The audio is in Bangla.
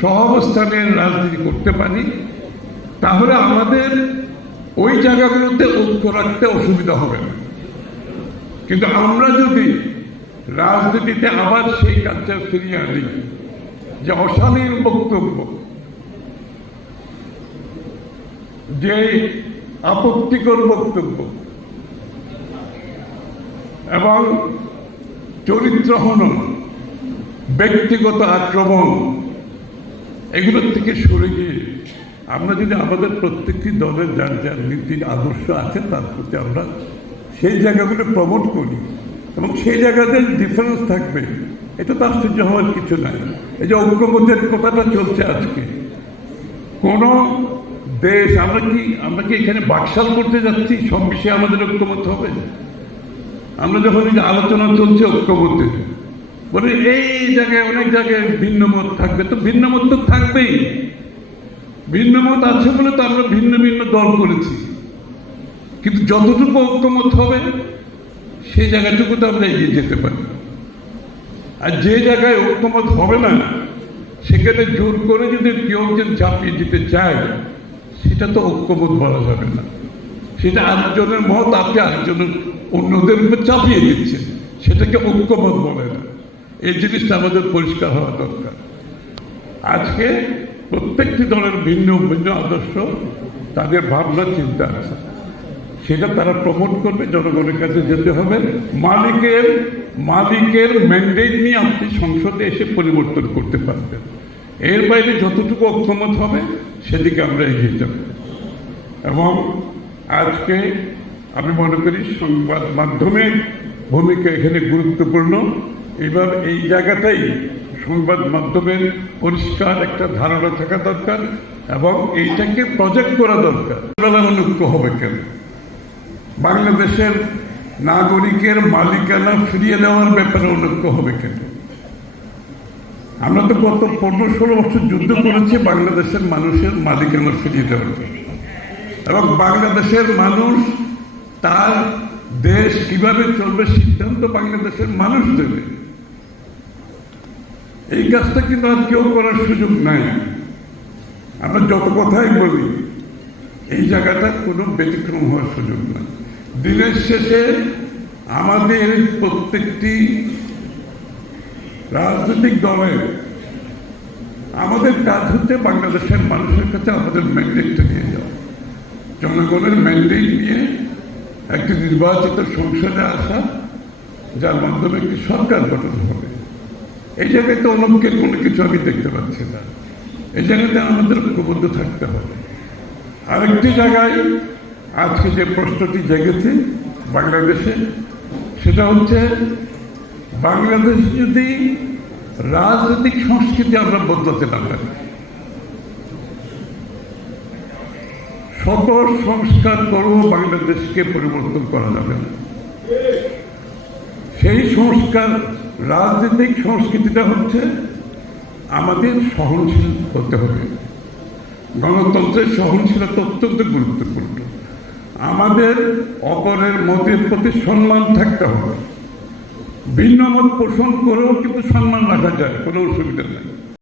সহাবস্থানের রাজনীতি করতে পারি, তাহলে আমাদের ওই জায়গাগুলোতে ঐক্য রাখতে অসুবিধা হবে না। কিন্তু আমরা যদি রাজনীতিতে আবার সেই কালচার ফিরিয়ে আনি যে অশালীন বক্তব্য, যে আপত্তিকর বক্তব্য এবং চরিত্রহনন, ব্যক্তিগত আক্রমণ, এগুলোর থেকে সরে গিয়ে আমরা যদি আমাদের প্রত্যেকটি দলের যার যার নীতির আদর্শ আছে তার প্রতি আমরা সেই জায়গাগুলো প্রমোট করি এবং সেই জায়গাতে ডিফারেন্স থাকবে, এটা তো আশ্চর্য হওয়ার কিছু নাই। এই যে ঐক্যবোধের কথাটা চলছে আজকে, কোনো দেশ, আমরা কি এখানে বাকশাল করতে যাচ্ছি সব বিষয়ে আমাদের ঐক্যমত হবে? আমরা যখন এই যে আলোচনা চলছে ঐক্যমতে, বলে এই জায়গায় অনেক জায়গায় ভিন্ন মত থাকবে, তো ভিন্ন মত তো থাকবেই। ভিন্ন মত আছে বলে তো আমরা ভিন্ন ভিন্ন দল করেছি, কিন্তু যতটুকু ঐক্যমত হবে সেই জায়গাটুকুতে আমরা এগিয়ে যেতে পারি। আর যে জায়গায় ঐক্যমত হবে না সেখানে জোর করে যদি কেউ একজন চাপিয়ে দিতে চায়, সেটা তো ঐক্যমত বলা যাবে না, সেটা আরেকজনের মত আপনি আরেকজনের অন্যদের উপর চাপিয়ে দিচ্ছেন, সেটাকে ঐক্যমত বলে না। এই জিনিসটা আমাদের পরিষ্কার হওয়া দরকার। আজকে প্রত্যেকটি দলের ভিন্ন ভিন্ন আদর্শ, তাদের ভাবনা চিন্তা আছে, সেটা তারা প্রমোট করবে, জনগণের কাছে যেতে হবে। মালিকের ম্যান্ডেট নিয়ে আপনি সংসদে এসে পরিবর্তন করতে পারবেন। এর বাইরে যতটুকু ঐক্যমত হবে সেদিকে আমরা এগিয়ে যাব। এবং আজকে আমি মনে করি সংবাদ মাধ্যমের ভূমিকা এখানে গুরুত্বপূর্ণ। এবার এই জায়গাটাই সংবাদ মাধ্যমের পরিষ্কার একটা ধারণা থাকা দরকার এবং এইটাকে প্রজেক্ট করা দরকার। অনুক্ত হবে কেন? বাংলাদেশের নাগরিকের মালিকানা ফিরিয়ে দেওয়ার ব্যাপারে অনুক্ত হবে কেন? আমরা তো গত 15-16 বছর যুদ্ধ করেছি বাংলাদেশের মানুষের মালিকানা ফিরিয়ে দেওয়ার জন্য, এবং বাংলাদেশের মানুষ তার দেশ কিভাবে চলবে সিদ্ধান্ত বাংলাদেশের মানুষ দেবে। এই কাজটা কিন্তু আর কেউ করার সুযোগ নাই। আমরা যত কথাই বলি, এই জায়গাটা কোনো ব্যতিক্রম হওয়ার সুযোগ নাই। দিনের শেষে আমাদের প্রত্যেকটি রাজনৈতিক দলের আমাদের কাজ হচ্ছে বাংলাদেশের মানুষের কাছে আমাদের ম্যান্ডেটটা নিয়ে যাওয়া, জনগণের ম্যান্ডেট নিয়ে একটি নির্বাচিত সংসদে আসা, যার মাধ্যমে একটি সরকার গঠন হবে। এই জায়গায় তো অনৈক্যের কোনো কিছু আমি দেখতে পাচ্ছি না। এই জায়গাতে আমাদের ঐক্যবদ্ধ থাকতে হবে। আরেকটি জায়গায় আজকে যে প্রশ্নটি জেগেছে বাংলাদেশে, সেটা হচ্ছে বাংলাদেশ যদি রাজনৈতিক সংস্কৃতি আমরা বদলাতে না পারি, শত সংস্কার করেও বাংলাদেশকে পরিবর্তন করা যাবে না। সেই সংস্কার, রাজনৈতিক সংস্কৃতিটা হচ্ছে আমাদের সহনশীল হতে হবে। গণতন্ত্রের সহনশীলতা অত্যন্ত গুরুত্বপূর্ণ। আমাদের অপরের মতের প্রতি সম্মান থাকতে হবে। ভিন্ন মত পোষণ করেও কিন্তু সম্মান রাখা যায়, কোনো অসুবিধা নেই।